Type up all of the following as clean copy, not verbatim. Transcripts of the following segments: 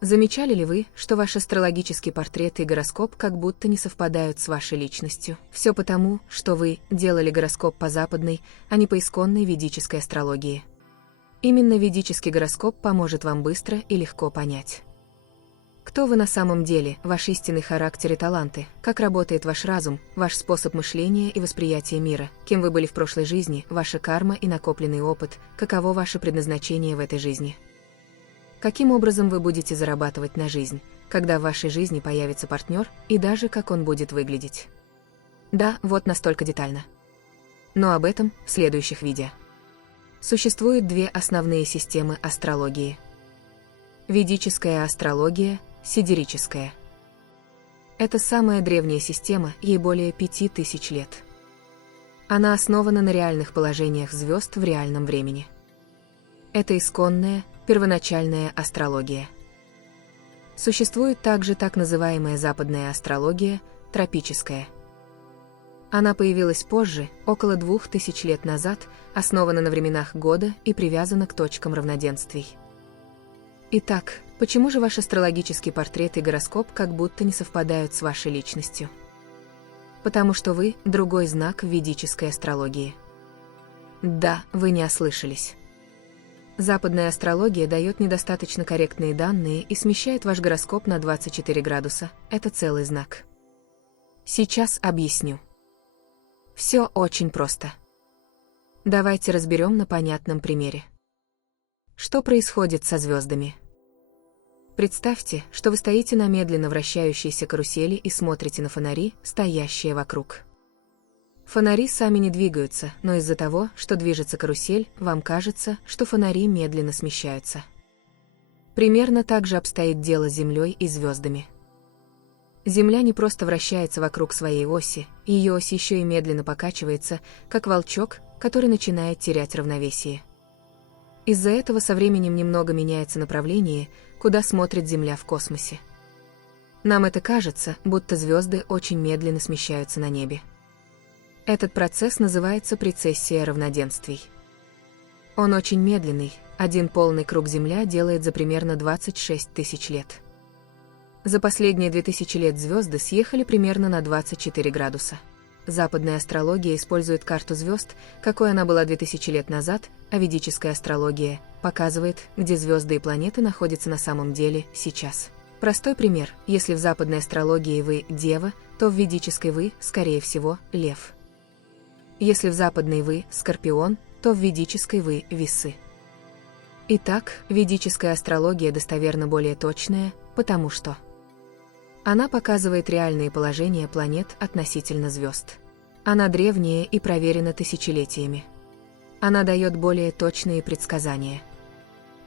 Замечали ли вы, что ваш астрологический портрет и гороскоп как будто не совпадают с вашей личностью? Все потому, что вы делали гороскоп по западной, а не по исконной ведической астрологии. Именно ведический гороскоп поможет вам быстро и легко понять, кто вы на самом деле, ваш истинный характер и таланты, как работает ваш разум, ваш способ мышления и восприятия мира, кем вы были в прошлой жизни, ваша карма и накопленный опыт, каково ваше предназначение в этой жизни. Каким образом вы будете зарабатывать на жизнь, когда в вашей жизни появится партнер, и даже как он будет выглядеть. Да, вот настолько детально. Но об этом в следующих видео. Существуют две основные системы астрологии. Ведическая астрология, сидерическая. Это самая древняя система, ей более 5000 лет. Она основана на реальных положениях звезд в реальном времени. Это исконная, первоначальная астрология. Существует также так называемая западная астрология, тропическая. Она появилась позже, около 2000 лет назад, основана на временах года и привязана к точкам равноденствий. Итак, почему же ваш астрологический портрет и гороскоп как будто не совпадают с вашей личностью? Потому что вы – другой знак в ведической астрологии. Да, вы не ослышались. Западная астрология дает недостаточно корректные данные и смещает ваш гороскоп на 24 градуса. Это целый знак. Сейчас объясню. Все очень просто. Давайте разберем на понятном примере. Что происходит со звездами? Представьте, что вы стоите на медленно вращающейся карусели и смотрите на фонари, стоящие вокруг. Фонари сами не двигаются, но из-за того, что движется карусель, вам кажется, что фонари медленно смещаются. Примерно так же обстоит дело с Землей и звездами. Земля не просто вращается вокруг своей оси, ее ось еще и медленно покачивается, как волчок, который начинает терять равновесие. Из-за этого со временем немного меняется направление, куда смотрит Земля в космосе. Нам это кажется, будто звезды очень медленно смещаются на небе. Этот процесс называется прецессия равноденствий. Он очень медленный, один полный круг Земля делает за примерно 26 тысяч лет. За последние 2000 лет звезды съехали примерно на 24 градуса. Западная астрология использует карту звезд, какой она была 2000 лет назад, а ведическая астрология показывает, где звезды и планеты находятся на самом деле сейчас. Простой пример: если в западной астрологии вы Дева, то в ведической вы, скорее всего, Лев. Если в западной вы Скорпион, то в ведической вы Весы. Итак, ведическая астрология достоверно более точная, потому что она показывает реальные положения планет относительно звезд. Она древняя и проверена тысячелетиями. Она дает более точные предсказания.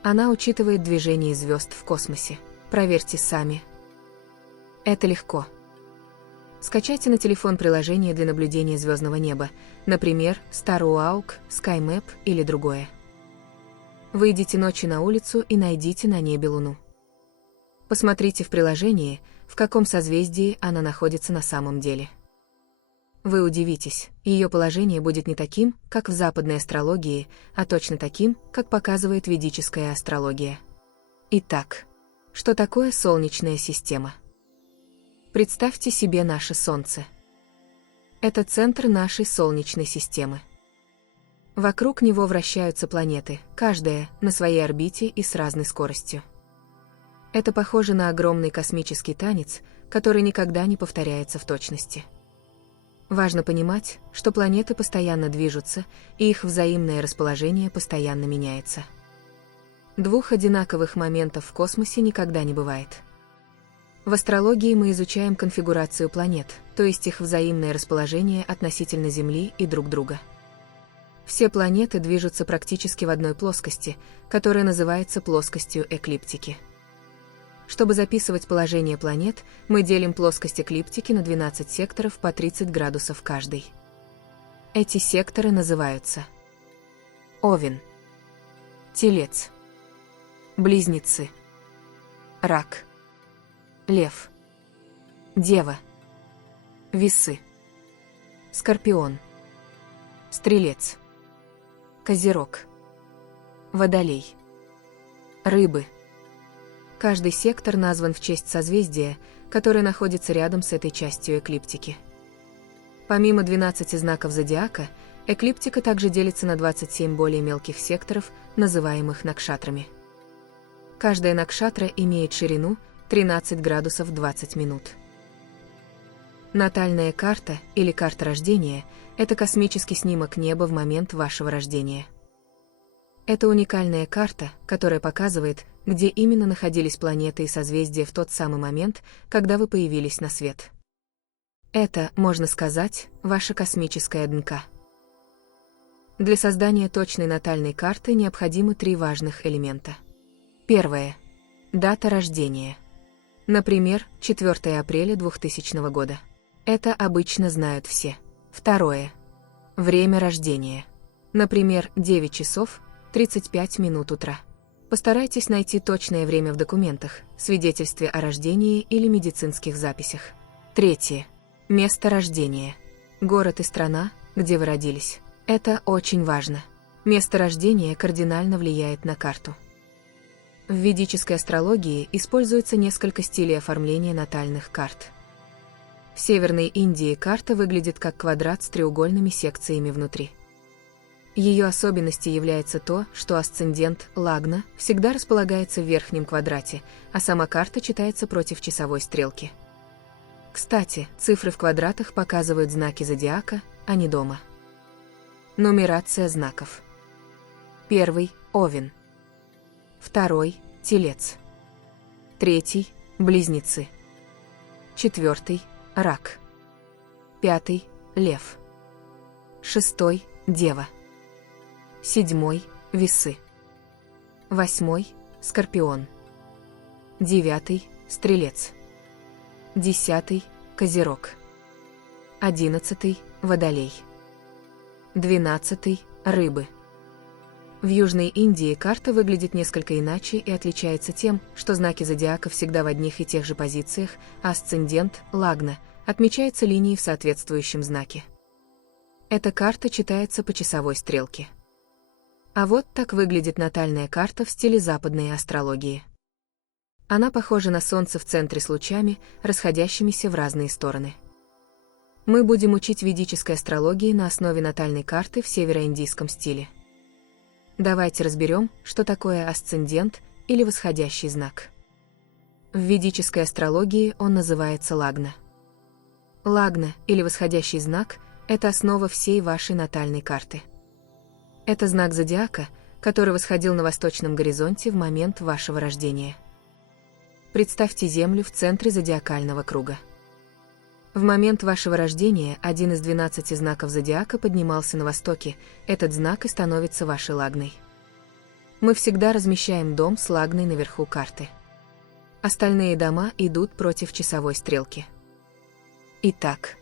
Она учитывает движение звезд в космосе. Проверьте сами. Это легко. Скачайте на телефон приложение для наблюдения звездного неба, например, StarWalk, SkyMap или другое. Выйдите ночью на улицу и найдите на небе Луну. Посмотрите в приложении, в каком созвездии она находится на самом деле. Вы удивитесь, ее положение будет не таким, как в западной астрологии, а точно таким, как показывает ведическая астрология. Итак, что такое Солнечная система? Представьте себе наше Солнце. Это центр нашей Солнечной системы. Вокруг него вращаются планеты, каждая на своей орбите и с разной скоростью. Это похоже на огромный космический танец, который никогда не повторяется в точности. Важно понимать, что планеты постоянно движутся, и их взаимное расположение постоянно меняется. Двух одинаковых моментов в космосе никогда не бывает. В астрологии мы изучаем конфигурацию планет, то есть их взаимное расположение относительно Земли и друг друга. Все планеты движутся практически в одной плоскости, которая называется плоскостью эклиптики. Чтобы записывать положение планет, мы делим плоскость эклиптики на 12 секторов по 30 градусов каждый. Эти секторы называются Овен, Телец, Близнецы, Рак, Лев, Дева, Весы, Скорпион, Стрелец, Козерог, Водолей, Рыбы, Каждый сектор назван в честь созвездия, которое находится рядом с этой частью эклиптики. Помимо 12 знаков зодиака, эклиптика также делится на 27 более мелких секторов, называемых накшатрами. Каждая накшатра имеет ширину 13 градусов 20 минут. Натальная карта или карта рождения – это космический снимок неба в момент вашего рождения. Это уникальная карта, которая показывает, где именно находились планеты и созвездия в тот самый момент, когда вы появились на свет. Это, можно сказать, ваша космическая ДНК. Для создания точной натальной карты необходимы 3 важных элемента. Первое. Дата рождения. Например, 4 апреля 2000 года. Это обычно знают все. Второе. Время рождения. Например, 9 часов 35 минут утра. Постарайтесь найти точное время в документах, свидетельстве о рождении или медицинских записях. Третье. Место рождения. Город и страна, где вы родились. Это очень важно. Место рождения кардинально влияет на карту. В ведической астрологии используется несколько стилей оформления натальных карт. В Северной Индии карта выглядит как квадрат с треугольными секциями внутри. Ее особенностью является то, что асцендент Лагна всегда располагается в верхнем квадрате, а сама карта читается против часовой стрелки. Кстати, цифры в квадратах показывают знаки зодиака, а не дома. Нумерация знаков. 1 – Овен. 2 – Телец. 3 – Близнецы. 4 – Рак. 5 – Лев. 6 – Дева. 7 – Весы. 8 – Скорпион. 9 – Стрелец. 10 – Козерог. 11 – Водолей. 12 – Рыбы. В Южной Индии карта выглядит несколько иначе и отличается тем, что знаки зодиака всегда в одних и тех же позициях, а асцендент Лагна отмечается линией в соответствующем знаке. Эта карта читается по часовой стрелке. А вот так выглядит натальная карта в стиле западной астрологии. Она похожа на Солнце в центре с лучами, расходящимися в разные стороны. Мы будем учить ведической астрологии на основе натальной карты в североиндийском стиле. Давайте разберем, что такое асцендент или восходящий знак. В ведической астрологии он называется Лагна. Лагна или восходящий знак – это основа всей вашей натальной карты. Это знак зодиака, который восходил на восточном горизонте в момент вашего рождения. Представьте Землю в центре зодиакального круга. В момент вашего рождения один из 12 знаков зодиака поднимался на востоке, этот знак и становится вашей Лагной. Мы всегда размещаем дом с Лагной наверху карты. Остальные дома идут против часовой стрелки. Итак,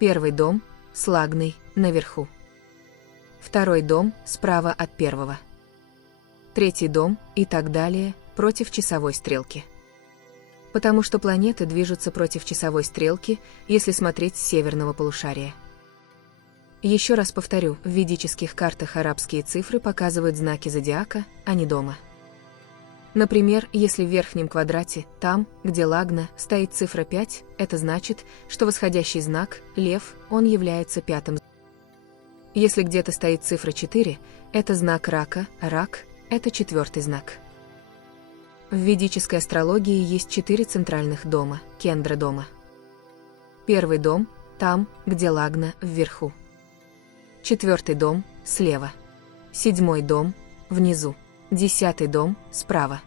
1 дом с Лагной наверху. 2 дом справа от 1. 3 дом и так далее против часовой стрелки. Потому что планеты движутся против часовой стрелки, если смотреть с северного полушария. Еще раз повторю, в ведических картах арабские цифры показывают знаки зодиака, а не дома. Например, если в верхнем квадрате, там, где Лагна, стоит цифра 5, это значит, что восходящий знак, Лев, он является 5. Если где-то стоит цифра 4, это знак Рака, Рак – это 4 знак. В ведической астрологии есть 4 центральных дома, кендра дома. 1 дом – там, где Лагна, вверху. 4 дом – слева. 7 дом – внизу. 10 дом – справа.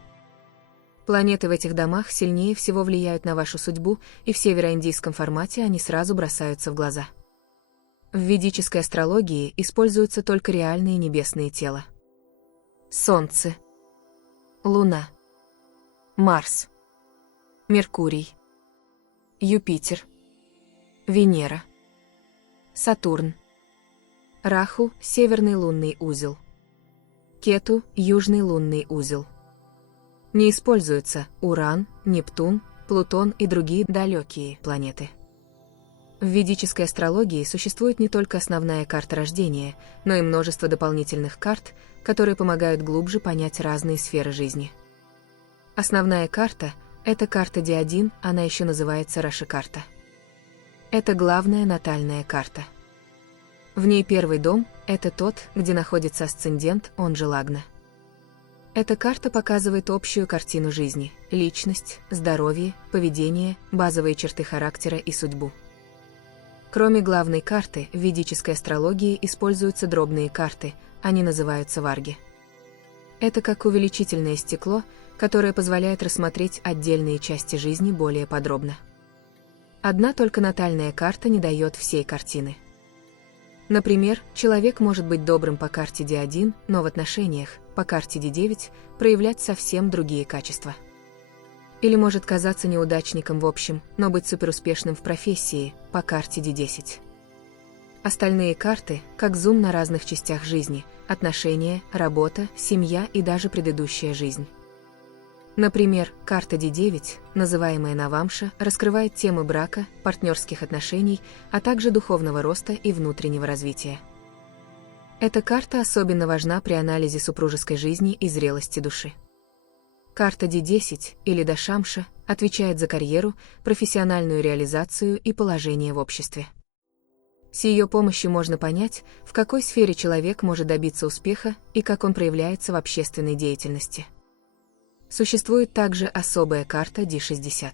Планеты в этих домах сильнее всего влияют на вашу судьбу, и в североиндийском формате они сразу бросаются в глаза. В ведической астрологии используются только реальные небесные тела. Солнце. Луна. Марс. Меркурий. Юпитер. Венера. Сатурн. Раху – северный лунный узел. Кету – южный лунный узел. Не используются Уран, Нептун, Плутон и другие далекие планеты. В ведической астрологии существует не только основная карта рождения, но и множество дополнительных карт, которые помогают глубже понять разные сферы жизни. Основная карта – это карта D1, она еще называется Раши-карта. Это главная натальная карта. В ней первый дом – это тот, где находится асцендент, он же лагна. Эта карта показывает общую картину жизни – личность, здоровье, поведение, базовые черты характера и судьбу. Кроме главной карты, в ведической астрологии используются дробные карты, они называются варги. Это как увеличительное стекло, которое позволяет рассмотреть отдельные части жизни более подробно. Одна только натальная карта не дает всей картины. Например, человек может быть добрым по карте D1, но в отношениях, по карте D9, проявлять совсем другие качества. Или может казаться неудачником в общем, но быть суперуспешным в профессии, по карте D10. Остальные карты, как зум на разных частях жизни, отношения, работа, семья и даже предыдущая жизнь. Например, карта D9, называемая Навамша, раскрывает темы брака, партнерских отношений, а также духовного роста и внутреннего развития. Эта карта особенно важна при анализе супружеской жизни и зрелости души. Карта D10, или Дашамша, отвечает за карьеру, профессиональную реализацию и положение в обществе. С ее помощью можно понять, в какой сфере человек может добиться успеха и как он проявляется в общественной деятельности. Существует также особая карта D60.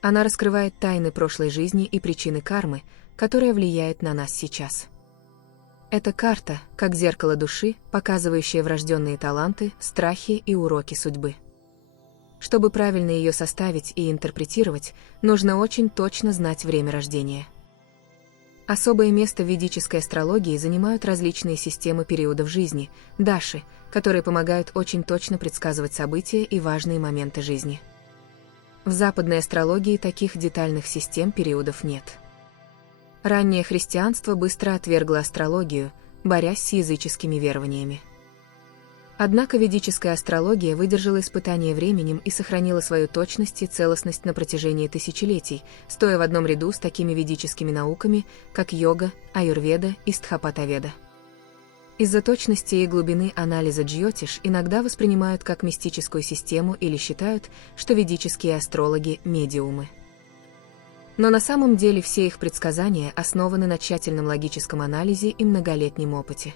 Она раскрывает тайны прошлой жизни и причины кармы, которая влияет на нас сейчас. Эта карта, как зеркало души, показывающая врожденные таланты, страхи и уроки судьбы. Чтобы правильно ее составить и интерпретировать, нужно очень точно знать время рождения. Особое место в ведической астрологии занимают различные системы периодов жизни, даши, которые помогают очень точно предсказывать события и важные моменты жизни. В западной астрологии таких детальных систем периодов нет. Раннее христианство быстро отвергло астрологию, борясь с языческими верованиями. Однако ведическая астрология выдержала испытание временем и сохранила свою точность и целостность на протяжении тысячелетий, стоя в одном ряду с такими ведическими науками, как йога, аюрведа и стхапатаведа. Из-за точности и глубины анализа джьотиш иногда воспринимают как мистическую систему или считают, что ведические астрологи – медиумы. Но на самом деле все их предсказания основаны на тщательном логическом анализе и многолетнем опыте.